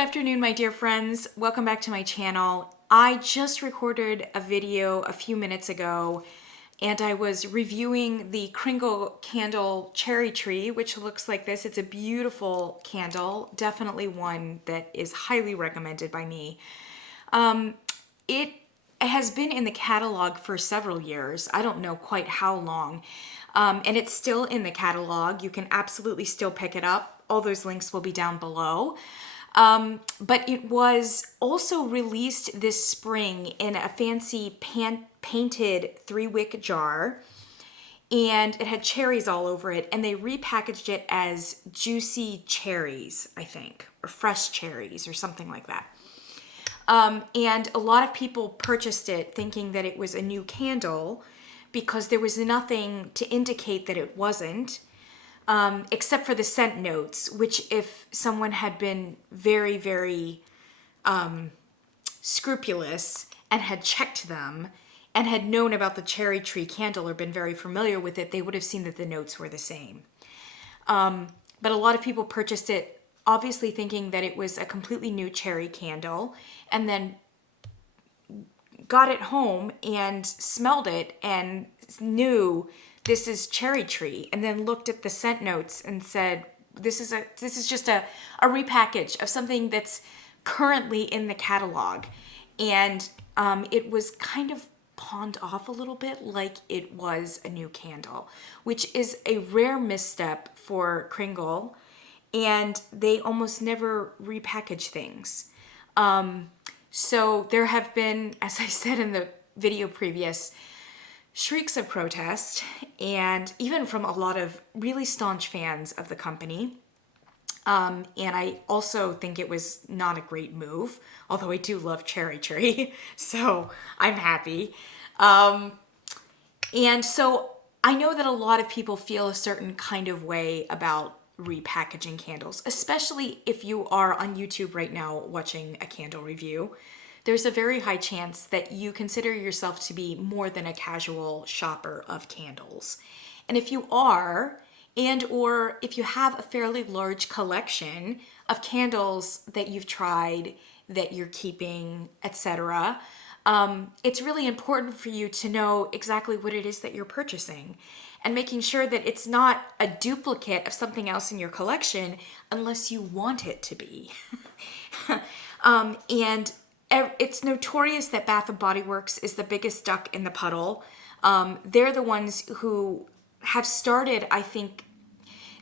afternoon, my dear friends. Welcome back to my channel. I just recorded a video a few minutes ago and I was reviewing the Kringle candle cherry tree, which looks like this. It's a beautiful candle, definitely one that is highly recommended by me. It has been in the catalog for several years. I don't know quite how long. And it's still in the catalog. You can absolutely still pick it up. All those links will be down below. But it was also released this spring in a fancy painted 3-wick jar, and it had cherries all over it, and they repackaged it as juicy cherries, I think, or fresh cherries or something like that. And a lot of people purchased it thinking that it was a new candle because there was nothing to indicate that it wasn't. Except for the scent notes, which if someone had been very, very scrupulous and had checked them and had known about the cherry tree candle or been very familiar with it, they would have seen that the notes were the same. But a lot of people purchased it obviously thinking that it was a completely new cherry candle, and then got it home and smelled it and knew this is cherry tree, and then looked at the scent notes and said, this is just a repackage of something that's currently in the catalog. And it was kind of pawned off a little bit like it was a new candle, which is a rare misstep for Kringle, and they almost never repackage things. So there have been, as I said in the video previous, shrieks of protest, and even from a lot of really staunch fans of the company. And I also think it was not a great move, although I do love cherry tree, so I'm happy. And so I know that a lot of people feel a certain kind of way about repackaging candles, especially if you are on YouTube right now watching a candle review. There's a very high chance that you consider yourself to be more than a casual shopper of candles. And if you are, and or if you have a fairly large collection of candles that you've tried, that you're keeping, etc., it's really important for you to know exactly what it is that you're purchasing and making sure that it's not a duplicate of something else in your collection unless you want it to be. And it's notorious that Bath & Body Works is the biggest duck in the puddle. They're the ones who have started, I think,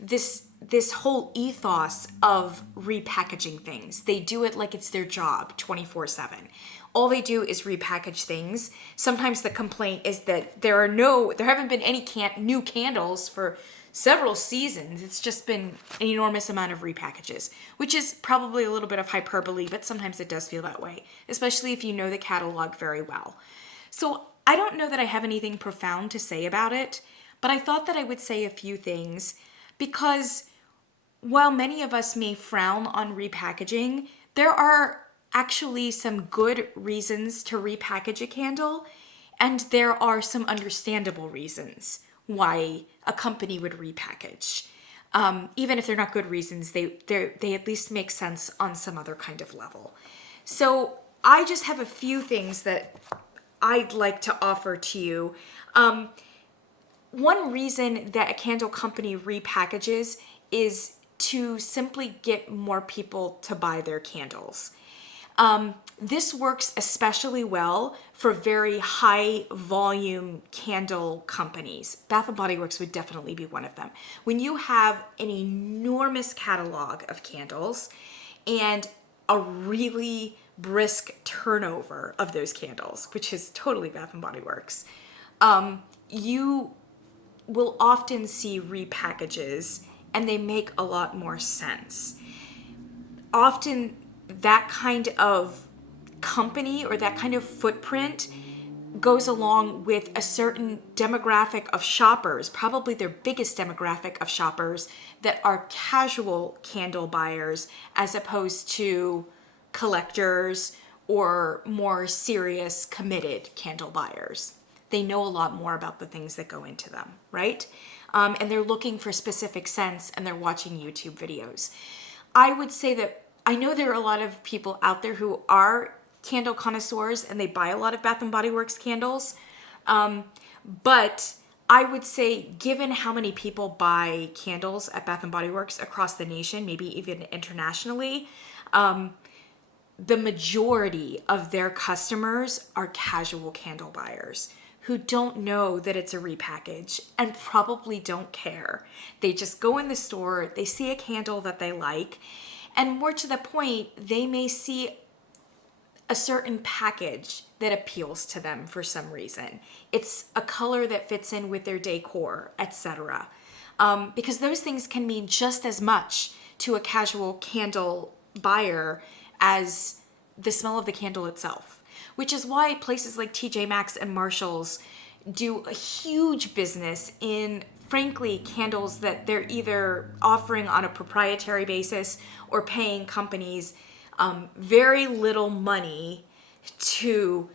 this whole ethos of repackaging things. They do it like it's their job 24/7. All they do is repackage things. Sometimes the complaint is that there haven't been any new candles for several seasons. It's just been an enormous amount of repackages, which is probably a little bit of hyperbole, but sometimes it does feel that way, especially if you know the catalog very well. So I don't know that I have anything profound to say about it, but I thought that I would say a few things because while many of us may frown on repackaging, there are actually some good reasons to repackage a candle, and there are some understandable reasons why a company would repackage. Even if they're not good reasons, they at least make sense on some other kind of level. So I just have a few things that I'd like to offer to you. One reason that a candle company repackages is to simply get more people to buy their candles. This works especially well for very high volume candle companies. Bath & Body Works would definitely be one of them. When you have an enormous catalog of candles and a really brisk turnover of those candles, which is totally Bath & Body Works, you will often see repackages, and they make a lot more sense. Often that kind of company or that kind of footprint goes along with a certain demographic of shoppers, probably their biggest demographic of shoppers that are casual candle buyers as opposed to collectors or more serious, committed candle buyers. They know a lot more about the things that go into them, right? And they're looking for specific scents and they're watching YouTube videos. I would say that I know there are a lot of people out there who are candle connoisseurs and they buy a lot of Bath and Body Works candles. But I would say, given how many people buy candles at Bath and Body Works across the nation, maybe even internationally, the majority of their customers are casual candle buyers who don't know that it's a repackage and probably don't care. They just go in the store, they see a candle that they like, and more to the point, they may see a certain package that appeals to them for some reason. It's a color that fits in with their decor, etc. Because those things can mean just as much to a casual candle buyer as the smell of the candle itself, which is why places like TJ Maxx and Marshall's do a huge business in, frankly, candles that they're either offering on a proprietary basis or paying companies very little money to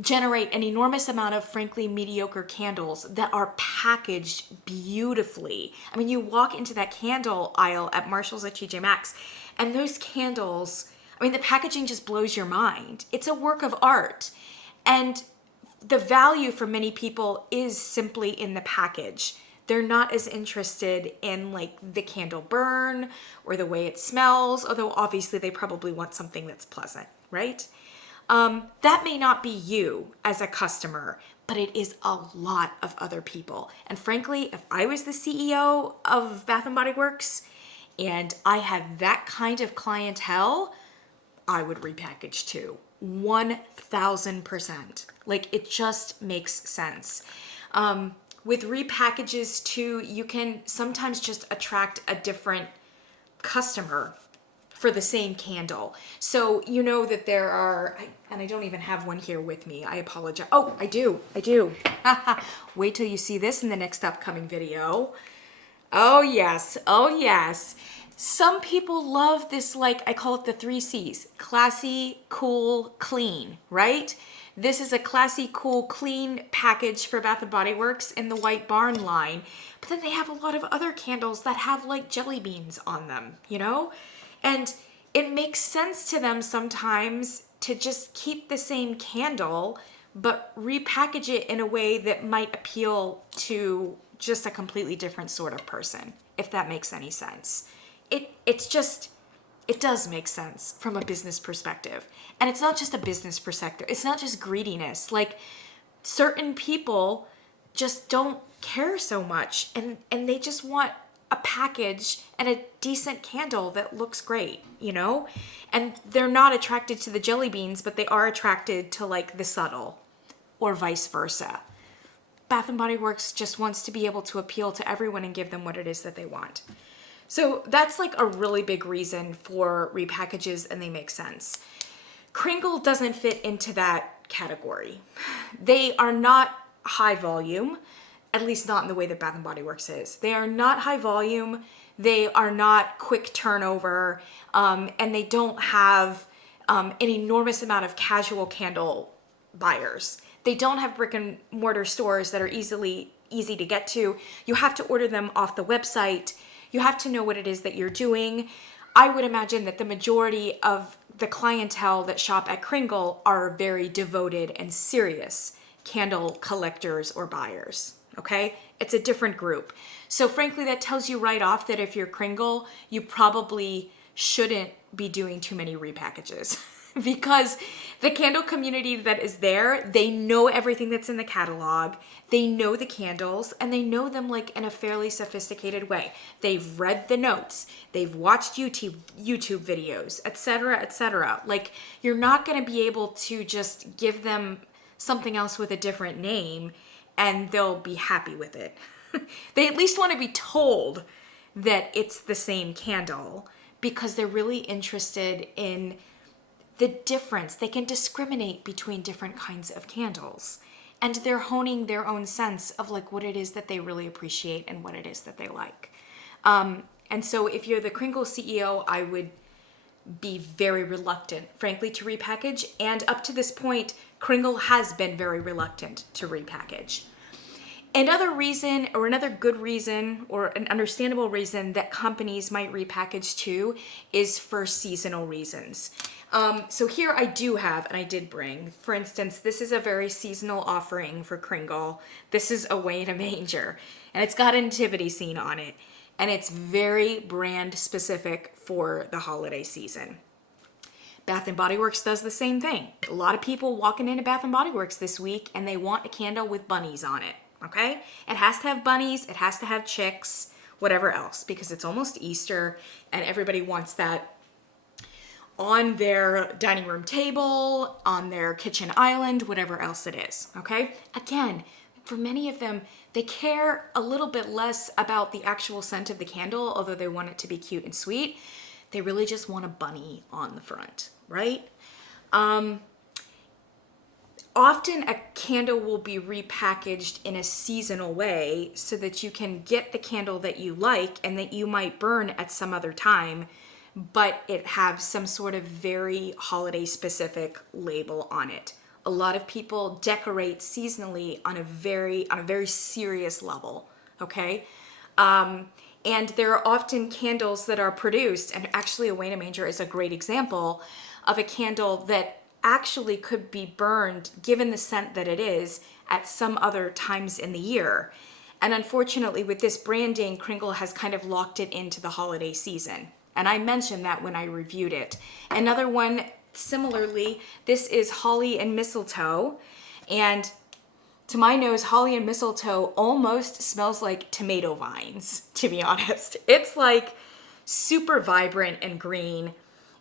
generate an enormous amount of, frankly, mediocre candles that are packaged beautifully. I mean, you walk into that candle aisle at Marshall's or TJ Maxx, and those candles, I mean, the packaging just blows your mind. It's a work of art. And the value for many people is simply in the package. They're not as interested in like the candle burn or the way it smells, although obviously they probably want something that's pleasant, right? That may not be you as a customer, but it is a lot of other people. And frankly, if I was the CEO of Bath and Body Works and I had that kind of clientele, I would repackage too. 1000%. Like, it just makes sense. With repackages too, you can sometimes just attract a different customer for the same candle. So you know that there are, and I don't even have one here with me, I apologize. Oh, I do. Wait till you see this in the next upcoming video. Oh yes, oh yes. Some people love this, like, I call it the 3 C's. Classy, cool, clean, right? This is a classy, cool, clean package for Bath & Body Works in the White Barn line. But then they have a lot of other candles that have like jelly beans on them, you know? And it makes sense to them sometimes to just keep the same candle, but repackage it in a way that might appeal to just a completely different sort of person, if that makes any sense. It does make sense from a business perspective. And it's not just a business perspective. It's not just greediness. Like, certain people just don't care so much and they just want a package and a decent candle that looks great, you know? And they're not attracted to the jelly beans, but they are attracted to like the subtle, or vice versa. Bath & Body Works just wants to be able to appeal to everyone and give them what it is that they want. So that's like a really big reason for repackages, and they make sense. Kringle doesn't fit into that category. They are not high volume, at least not in the way that Bath & Body Works is. They are not high volume, they are not quick turnover, and they don't have an enormous amount of casual candle buyers. They don't have brick and mortar stores that are easy to get to. You have to order them off the website. You have to know what it is that you're doing. I would imagine that the majority of the clientele that shop at Kringle are very devoted and serious candle collectors or buyers, okay? It's a different group. So frankly, that tells you right off that if you're Kringle, you probably shouldn't be doing too many repackages because the candle community that is there, they know everything that's in the catalog, they know the candles, and they know them like in a fairly sophisticated way. They've read the notes, they've watched YouTube videos, etc., etc. Like, you're not going to be able to just give them something else with a different name and they'll be happy with it. They at least want to be told that it's the same candle because they're really interested in the difference. They can discriminate between different kinds of candles, and they're honing their own sense of like what it is that they really appreciate and what it is that they like. And so if you're the Kringle CEO, I would be very reluctant, frankly, to repackage. And up to this point, Kringle has been very reluctant to repackage. Another reason, or another good reason, or an understandable reason that companies might repackage too is for seasonal reasons. So here I do have, and I did bring, for instance, this is a very seasonal offering for Kringle. This is Away in a Manger, and it's got a nativity scene on it, and it's very brand specific for the holiday season. Bath & Body Works does the same thing. A lot of people walking into Bath & Body Works this week and they want a candle with bunnies on it, okay? It has to have bunnies, it has to have chicks, whatever else, because it's almost Easter and everybody wants that on their dining room table, on their kitchen island, whatever else it is, okay? Again, for many of them, they care a little bit less about the actual scent of the candle, although they want it to be cute and sweet. They really just want a bunny on the front, right? Often a candle will be repackaged in a seasonal way so that you can get the candle that you like and that you might burn at some other time, but it have some sort of very holiday specific label on it. A lot of people decorate seasonally on a very serious level, okay? And there are often candles that are produced, and actually Away in a Manger is a great example of a candle that actually could be burned, given the scent that it is, at some other times in the year. And unfortunately, with this branding, Kringle has kind of locked it into the holiday season. And I mentioned that when I reviewed it. Another one, similarly, this is Holly and Mistletoe. And to my nose, holly and mistletoe almost smells like tomato vines, to be honest. It's like super vibrant and green.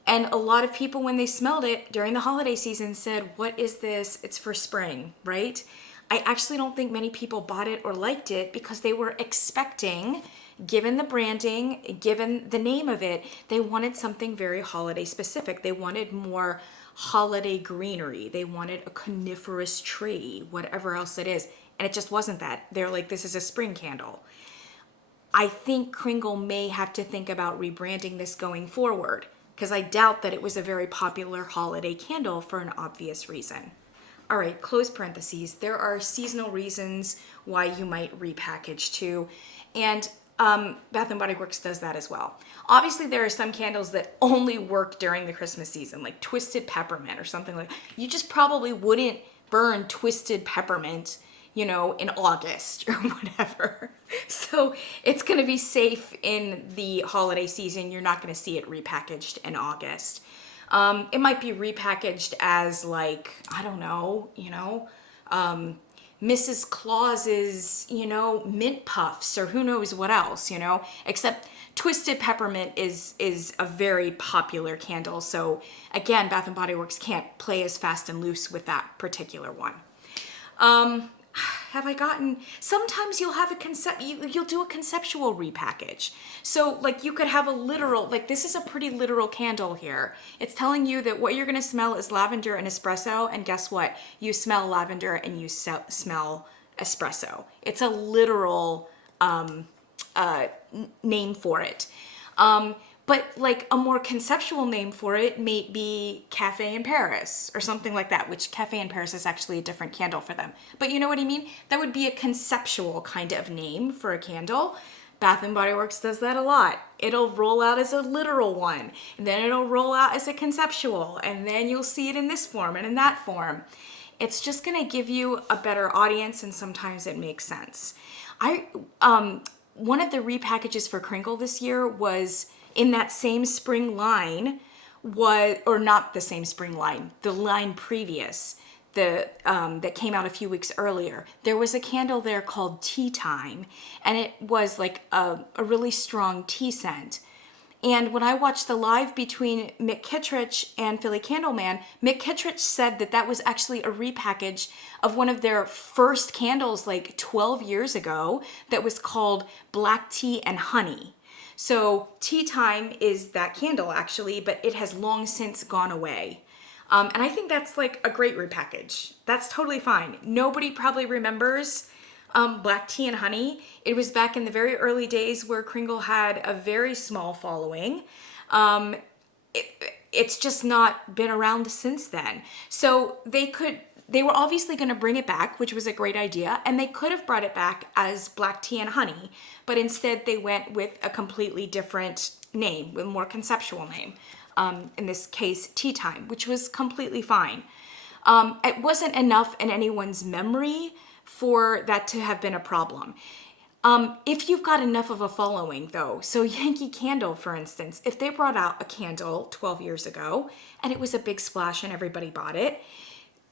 And a lot of people, when they smelled it during the holiday season, said, what is this? It's for spring, right? I actually don't think many people bought it or liked it because they were expecting, given the branding, given the name of it, they wanted something very holiday specific. They wanted more holiday greenery. They wanted a coniferous tree, whatever else it is. And it just wasn't that. They're like, this is a spring candle. I think Kringle may have to think about rebranding this going forward because I doubt that it was a very popular holiday candle for an obvious reason. All right, close parentheses. There are seasonal reasons why you might repackage too. And Bath & Body Works does that as well. Obviously, there are some candles that only work during the Christmas season, like Twisted Peppermint or something like that. You just probably wouldn't burn Twisted Peppermint, in August or whatever. So it's going to be safe in the holiday season. You're not going to see it repackaged in August. It might be repackaged as like, I don't know, Mrs. Claus's, mint puffs or who knows what else, except Twisted Peppermint is a very popular candle. So again, Bath & Body Works can't play as fast and loose with that particular one. Have I gotten, sometimes you'll have you'll do a conceptual repackage. So like you could have a literal, like this is a pretty literal candle here. It's telling you that what you're going to smell is lavender and espresso. And guess what? You smell lavender and you smell espresso. It's a literal name for it. But like a more conceptual name for it may be Cafe in Paris or something like that, which Cafe in Paris is actually a different candle for them. But you know what I mean? That would be a conceptual kind of name for a candle. Bath & Body Works does that a lot. It'll roll out as a literal one, and then it'll roll out as a conceptual, and then you'll see it in this form and in that form. It's just gonna give you a better audience, and sometimes it makes sense. One of the repackages for Kringle this year was in that same spring line, or not the same spring line, the line previous, that came out a few weeks earlier. There was a candle there called Tea Time, and it was like a really strong tea scent. And when I watched the live between Mick Kittredge and Philly Candleman, Mick Kittredge said that was actually a repackage of one of their first candles like 12 years ago that was called Black Tea and Honey. So Tea Time is that candle actually, but it has long since gone away. And I think that's like a great repackage. That's totally fine. Nobody probably remembers Black Tea and Honey. It was back in the very early days where Kringle had a very small following. It's just not been around since then. So they could they were obviously going to bring it back, which was a great idea. And they could have brought it back as black tea and honey, but instead they went with a completely different name, with a more conceptual name. In this case, tea time, which was completely fine. It wasn't enough in anyone's memory for that to have been a problem. If you've got enough of a following though, so Yankee Candle, for instance, if they brought out a candle 12 years ago and it was a big splash and everybody bought it,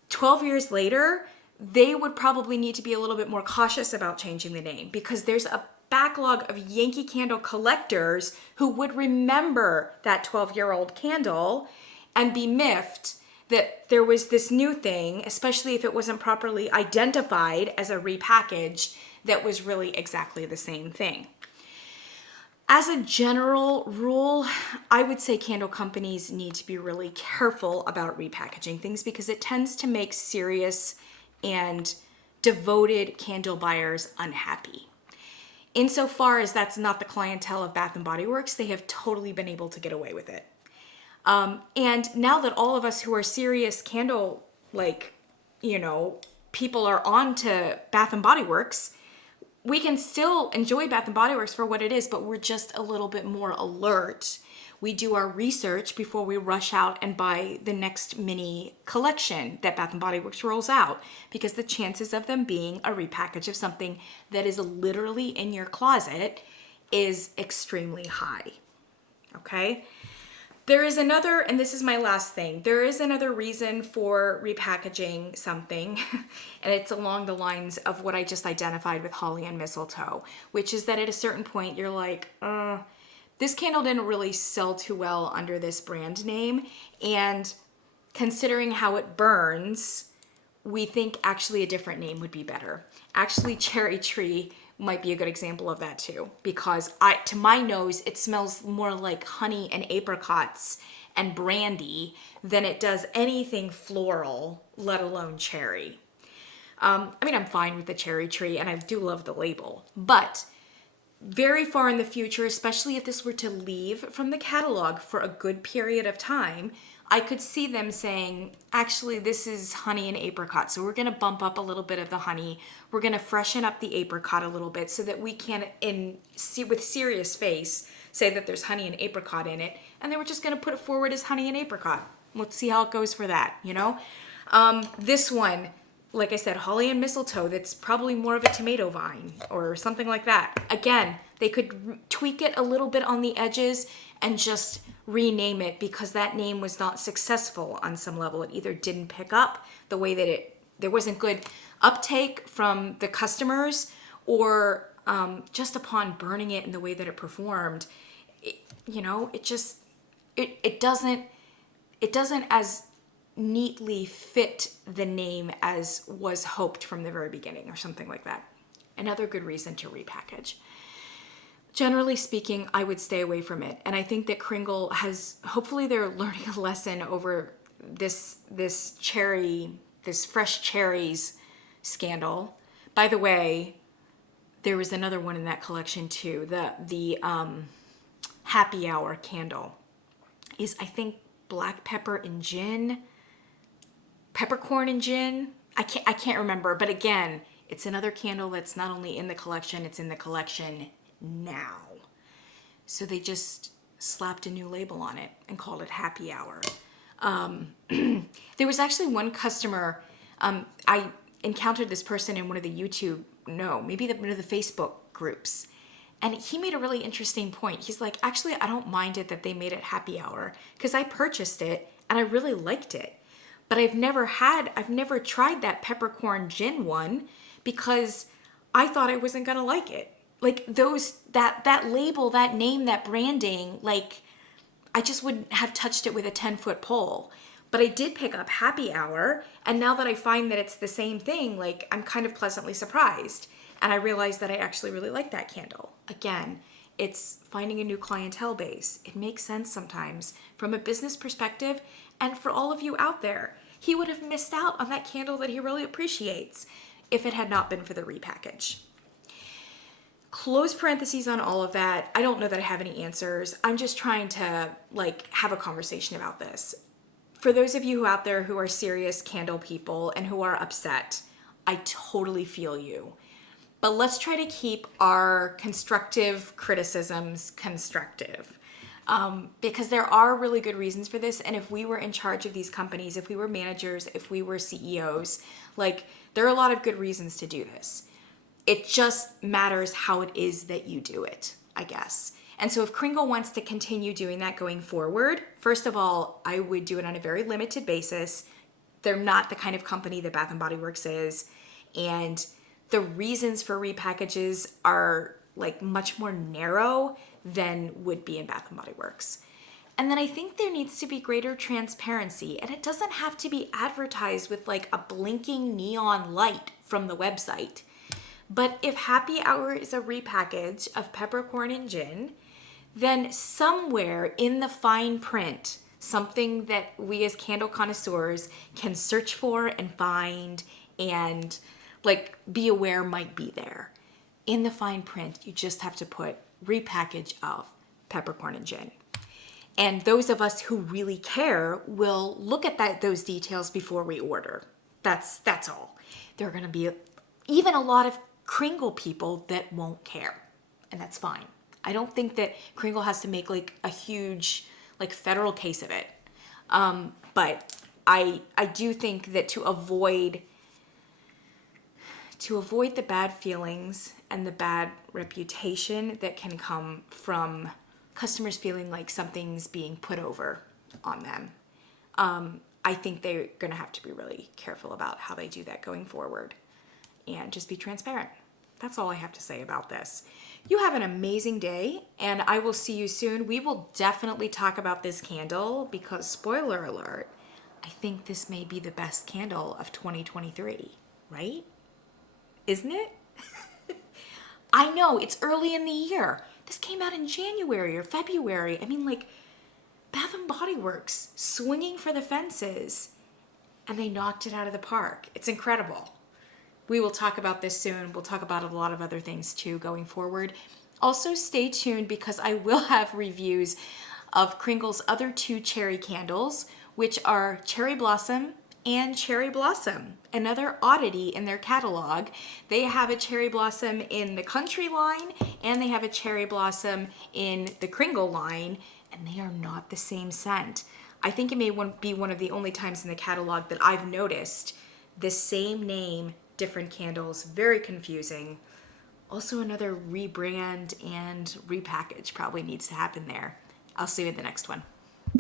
12 years later, they would probably need to be a little bit more cautious about changing the name, because there's a backlog of Yankee Candle collectors who would remember that 12-year-old candle and be miffed that there was this new thing, especially if it wasn't properly identified as a repackage, that was really exactly the same thing. As a general rule, I would say candle companies need to be really careful about repackaging things, because it tends to make serious and devoted candle buyers unhappy. Insofar as that's not the clientele of Bath & Body Works, they have totally been able to get away with it. And now that all of us who are serious candle, people are on to Bath & Body Works, we can still enjoy Bath & Body Works for what it is, but we're just a little bit more alert. We do our research before we rush out and buy the next mini collection that Bath & Body Works rolls out, because the chances of them being a repackage of something that is literally in your closet is extremely high. Okay? There is another, and this is my last thing, there is another reason for repackaging something, and it's along the lines of what I just identified with holly and mistletoe, which is that at a certain point you're like, this candle didn't really sell too well under this brand name, and considering how it burns, we think actually a different name would be better. Actually, Cherry Tree might be a good example of that too, because to my nose, it smells more like honey and apricots and brandy than it does anything floral, let alone cherry. I'm fine with the Cherry Tree, and I do love the label, but very far in the future, especially if this were to leave from the catalog for a good period of time, I could see them saying, actually, this is honey and apricot. So we're going to bump up a little bit of the honey. We're going to freshen up the apricot a little bit so that we can, with serious face, say that there's honey and apricot in it. And then we're just going to put it forward as honey and apricot. Let's see how it goes for that, This one, like I said, holly and mistletoe, that's probably more of a tomato vine or something like that. Again, they could tweak it a little bit on the edges and just rename it, because that name was not successful on some level. It either didn't pick up the way that there wasn't good uptake from the customers, or just upon burning it in the way that it performed, it doesn't as neatly fit the name as was hoped from the very beginning, or something like that. Another good reason to repackage. Generally speaking, I would stay away from it. And I think that Kringle hopefully they're learning a lesson over this fresh cherries scandal. By the way, there was another one in that collection too. The happy hour candle is, I think, black pepper and gin, peppercorn and gin. I can't remember, but again, it's another candle that's not only in the collection, it's in the collection now. So they just slapped a new label on it and called it happy hour. There was actually one customer, I encountered this person in one of the one of the Facebook groups, and he made a really interesting point. He's like, actually, I don't mind it that they made it happy hour, because I purchased it and I really liked it, but I've never tried that peppercorn gin one, because I thought I wasn't gonna like it. Like that label, that name, that branding, like I just wouldn't have touched it with a 10-foot pole. But I did pick up happy hour, and now that I find that it's the same thing, like I'm kind of pleasantly surprised. And I realized that I actually really like that candle. Again, it's finding a new clientele base. It makes sense sometimes from a business perspective, and for all of you out there, he would have missed out on that candle that he really appreciates if it had not been for the repackage. Close parentheses on all of that. I don't know that I have any answers. I'm just trying to have a conversation about this. for those of you out there who are serious candle people and who are upset, I totally feel you. But let's try to keep our constructive criticisms constructive. Because there are really good reasons for this. And if we were in charge of these companies, if we were managers, if we were CEOs, like, there are a lot of good reasons to do this. It just matters how it is that you do it, I guess. And so if Kringle wants to continue doing that going forward, first of all, I would do it on a very limited basis. They're not the kind of company that Bath & Body Works is. And the reasons for repackages are like much more narrow than would be in Bath & Body Works. And then I think there needs to be greater transparency, and it doesn't have to be advertised with like a blinking neon light from the website. But if happy hour is a repackage of peppercorn and gin, then somewhere in the fine print, something that we as candle connoisseurs can search for and find and like be aware might be there. In the fine print, you just have to put repackage of peppercorn and gin. And those of us who really care will look at those details before we order. That's all. There are going to be even a lot of Kringle people that won't care, and that's fine. I don't think that Kringle has to make like a huge like federal case of it. But I do think that to avoid the bad feelings and the bad reputation that can come from customers feeling like something's being put over on them, I think they're going to have to be really careful about how they do that going forward and just be transparent. That's all I have to say about this. You have an amazing day, and I will see you soon. We will definitely talk about this candle because, spoiler alert, I think this may be the best candle of 2023, right? Isn't it? I know, it's early in the year. This came out in January or February. I mean, like, Bath & Body Works swinging for the fences, and they knocked it out of the park. It's incredible. We will talk about this soon. We'll talk about a lot of other things too going forward. Also, stay tuned because I will have reviews of Kringle's other two cherry candles, which are Cherry Blossom and Cherry Blossom, another oddity in their catalog. They have a Cherry Blossom in the Country line, and they have a Cherry Blossom in the Kringle line, and they are not the same scent. I think it may be one of the only times in the catalog that I've noticed the same name, different candles. Very confusing. Also, another rebrand and repackage probably needs to happen there. I'll see you in the next one.